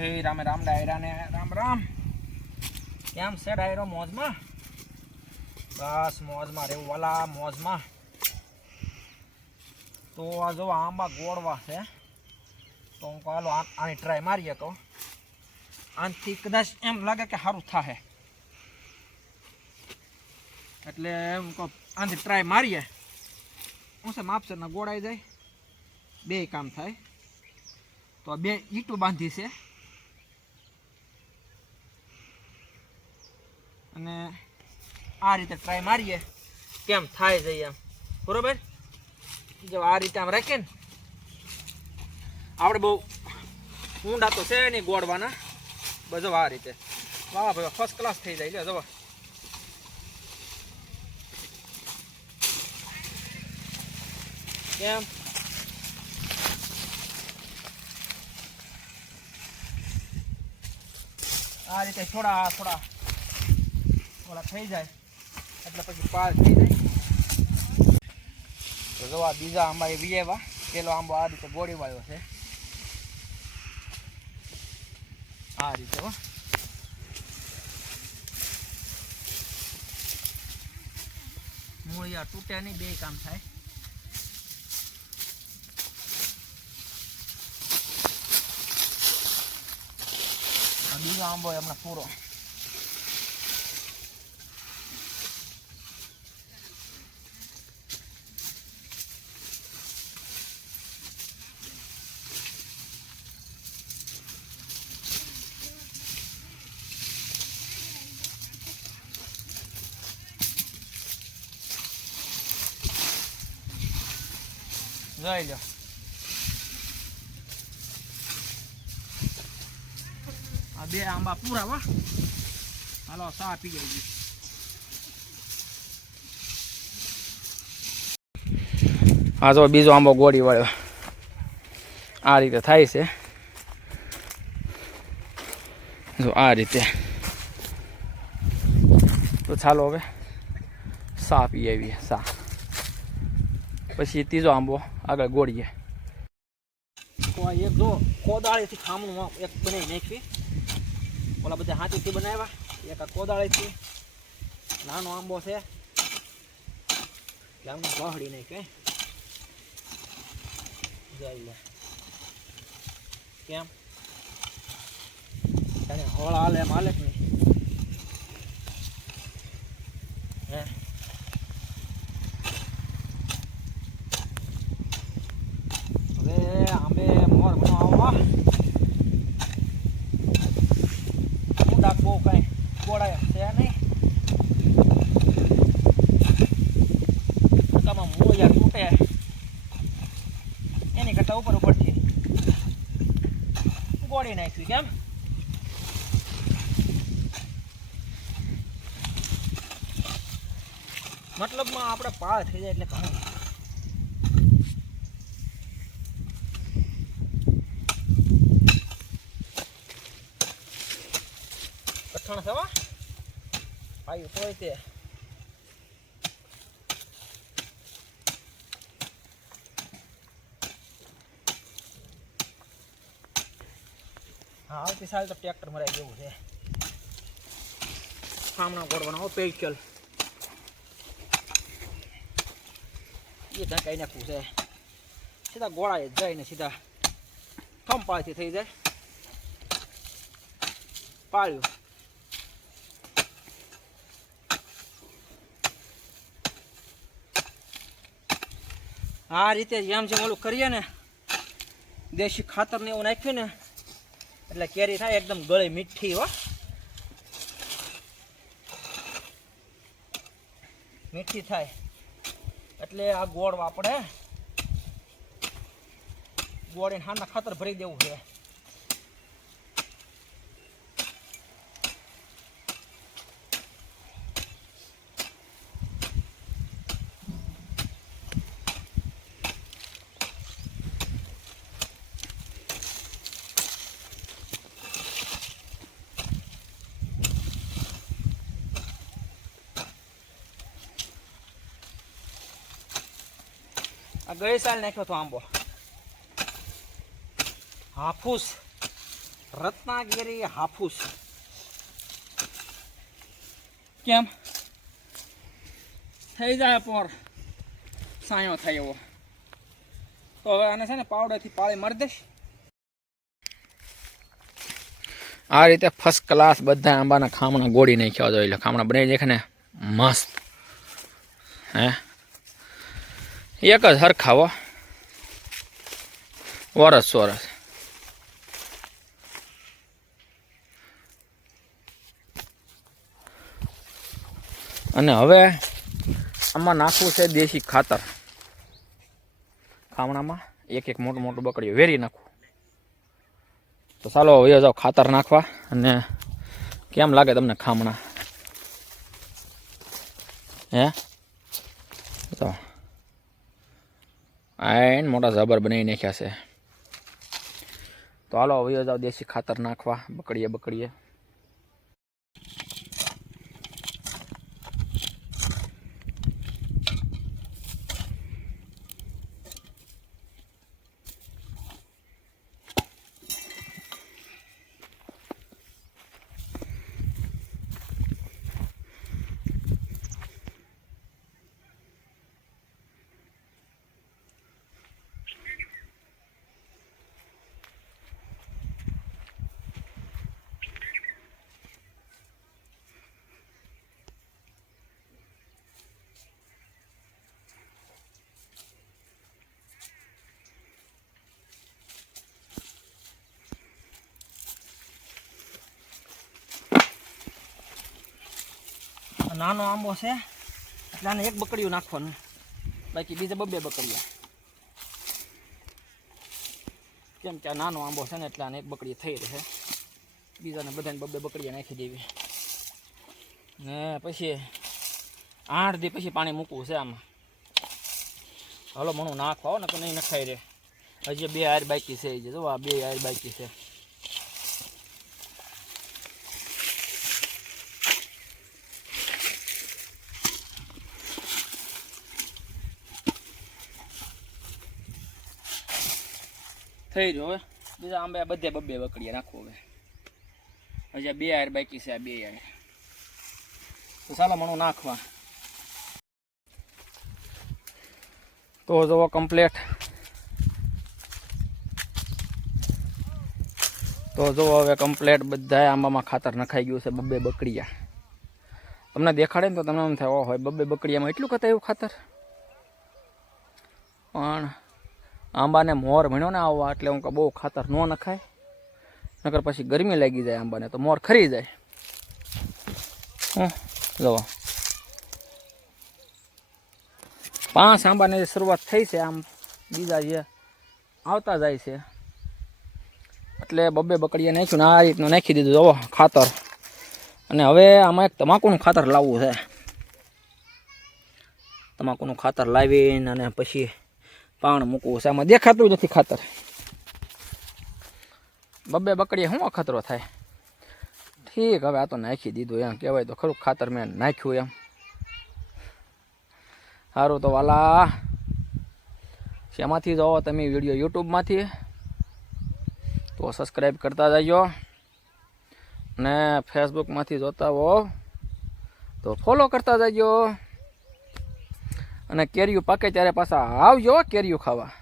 हे राम राम डायरा ने राम राम केम से डायरो मौज में बस मौज में रेव वाला मौज में। तो आ जो आंबा गोड़वा है तो हम हालो आनी ट्राय मारीए तो आनथी कदाच एम लागे कि सारूँ थाहे एटले हमको आनी ट्राय मारीए હું છે માપસર ના ગોળાઈ જાય બે કામ થાય તો બે ઈટું બાંધી છે અને આ રીતે ટ્રાય મારીએ કેમ થાય જાય એમ બરોબર। જો આ રીતે આમ રાખીએ ને આપણે બહુ ઊંડા તો છે નહીં ગોળવાના બસ આ રીતે વાહ ભાઈ ફર્સ્ટ ક્લાસ થઈ જાય લે જવા। કેમ આ રીતે થોડા થોડા ઓલા થઈ જાય એટલે પછી પાર થઈ જાય। તો જો આ બીજા આંબા એ વિયેવા પેલો આંબો આ રીતે ગોળી વાળ્યો છે આ રીતે હો મૂળિયા તૂટે નહીં બે કામ થાય। બીજો આંબો હમણાં પૂરો જોઈ લો આ બે આંબા પૂરા વા હાલો સા પી જાય। આ જો બીજો આંબો ગોળી વાળ્યો આ રીતે થાય છે જો આ રીતે। તો ચાલો હવે સા પી આવીએ સા પછી ત્રીજો આંબો આગળ ગોળીએ। તો એક જો કોદાળીથી ખામણું એક બનાવી નાખી ઓલા બધા હાથીથી બનાવ્યા એક આ કોદાળીથી નાનો આંબો છે આમ બહડી નાખે જઈ લે કેમ તને હોળ હાલે એમ હાલે કે નહીં હે હવે આંબે મોર બનાવવા બહુ કઈ ગોળાય છે નહીં મૂળિયા તૂટે એની કરતા ઉપર ઉપરથી ગોળી નાખ્યું કેમ મતલબમાં આપણે પાળ થઈ જાય એટલે ઘણું કઠણ થવા પાયું હોય તે હા આવતી સાલ તો ટ્રેક્ટર મરાઈ જેવું છે સામનો ગોળવાનો પેચલ એ ઢાંકાઈ નાખવું છે સીધા ગોળાએ જાય ને સીધા ખંપાળથી થઈ જાય પાળ્યું આ રીતે જેમ જેમ ઓલું કરીએ ને દેશી ખાતર ને એવું નાખ્યું ને એટલે કેરી થાય એકદમ ગળી મીઠી હો મીઠી થાય એટલે આ ગોળ આપણે ગોળીને હાના ખાતર ભરી દેવું છે આ ગઈ સાલ નાખ્યો તો આંબો હાફૂસ રત્નાગીરી હાફૂસ કેમ થઈ જાય પર સાયો થાય એવો. તો હવે આને છે ને પાવડરથી પાળી મારી દઈશ. આ રીતે ફર્સ્ટ ક્લાસ બધા આંબાના ખામણા ગોળી નાખ્યા જોઈએ. એટલે ખામણા બનાવી દેખે ને મસ્ત. હે એક જ હરખા હો, વરસ વરસ. અને હવે આમાં નાખવું છે દેશી ખાતર. ખામણામાં એક એક મોટું મોટું બકડીઓ વેરી નાખવું. તો ચાલો હવે જાઓ ખાતર નાખવા. અને કેમ લાગે તમને ખામણા? હે તો આયન મોટા જબર બનાવી નાખ્યા છે. તો હાલો હવે જાઓ દેશી ખાતર નાખવા બકડીએ બકડીએ. નાનો આંબો છે એટલે આને એક બકડીયું નાખવાનું, બાકી બીજા બબે બકડીયા. કેમ કે આ નાનો આંબો છે ને એટલે આને એક બકડી થઈ રહે. બીજાને બધાને બબે બકડીયા નાખી દેવી. ને પછી 8 દી પછી પાણી મૂકવું છે આમાં. હાલો મણું નાખવા ને તો નહીં નખાઈ રહે. હજી 2 આયર બાકી છે. જો આ 2 આયર બાકી છે. થઈ રહ્યો. હવે બીજા આંબે બધે બબે બકડીયા નાખવું. હવે હજી 2 આયર બાકી છે. આ 2 આયર તો ચાલો મણું નાખવા. તો જુઓ કમ્પ્લેટ. તો જુઓ હવે કમ્પ્લેટ બધા આંબામાં ખાતર નખાઈ ગયું છે. બબે બકડીયા તમને દેખાડે ને તો તમને એમ થાય ઓહો બબે બકડીયામાં એટલું કતા એવું ખાતર. પણ આંબાને મોર ભણ્યો ને આવવા એટલે હું બહુ ખાતર ન નખાય, નકર પછી ગરમી લાગી જાય આંબાને તો મોર ખરી જાય. જો 5 આંબાની શરૂઆત થઈ છે. આમ બીજા જે આવતા જાય છે એટલે બબે બકડીયા નાખ્યું ને આ રીતનું નાખી દીધું. જુઓ ખાતર. અને હવે આમાં એક તમાકુનું ખાતર લાવવું છે. તમાકુનું ખાતર લાવીને અને પછી પાણ મૂકવું છે. આમાં દેખાતું નથી ખાતર. બબે બકડીએ શું ખતરો થાય. ઠીક હવે આ તો નાખી દીધું એમ કહેવાય તો ખરું. ખાતર મેં નાખ્યું એમ. સારું તો વાલા શેમાંથી જોવો તમે વિડીયો? યુટ્યુબમાંથી. તો સબસ્ક્રાઈબ કરતા જજો. અને ફેસબુકમાંથી જોતા હો તો ફોલો કરતા જજો. અને કેરીયું પાકે ત્યારે પાછા આવજો કેરીયું ખાવા.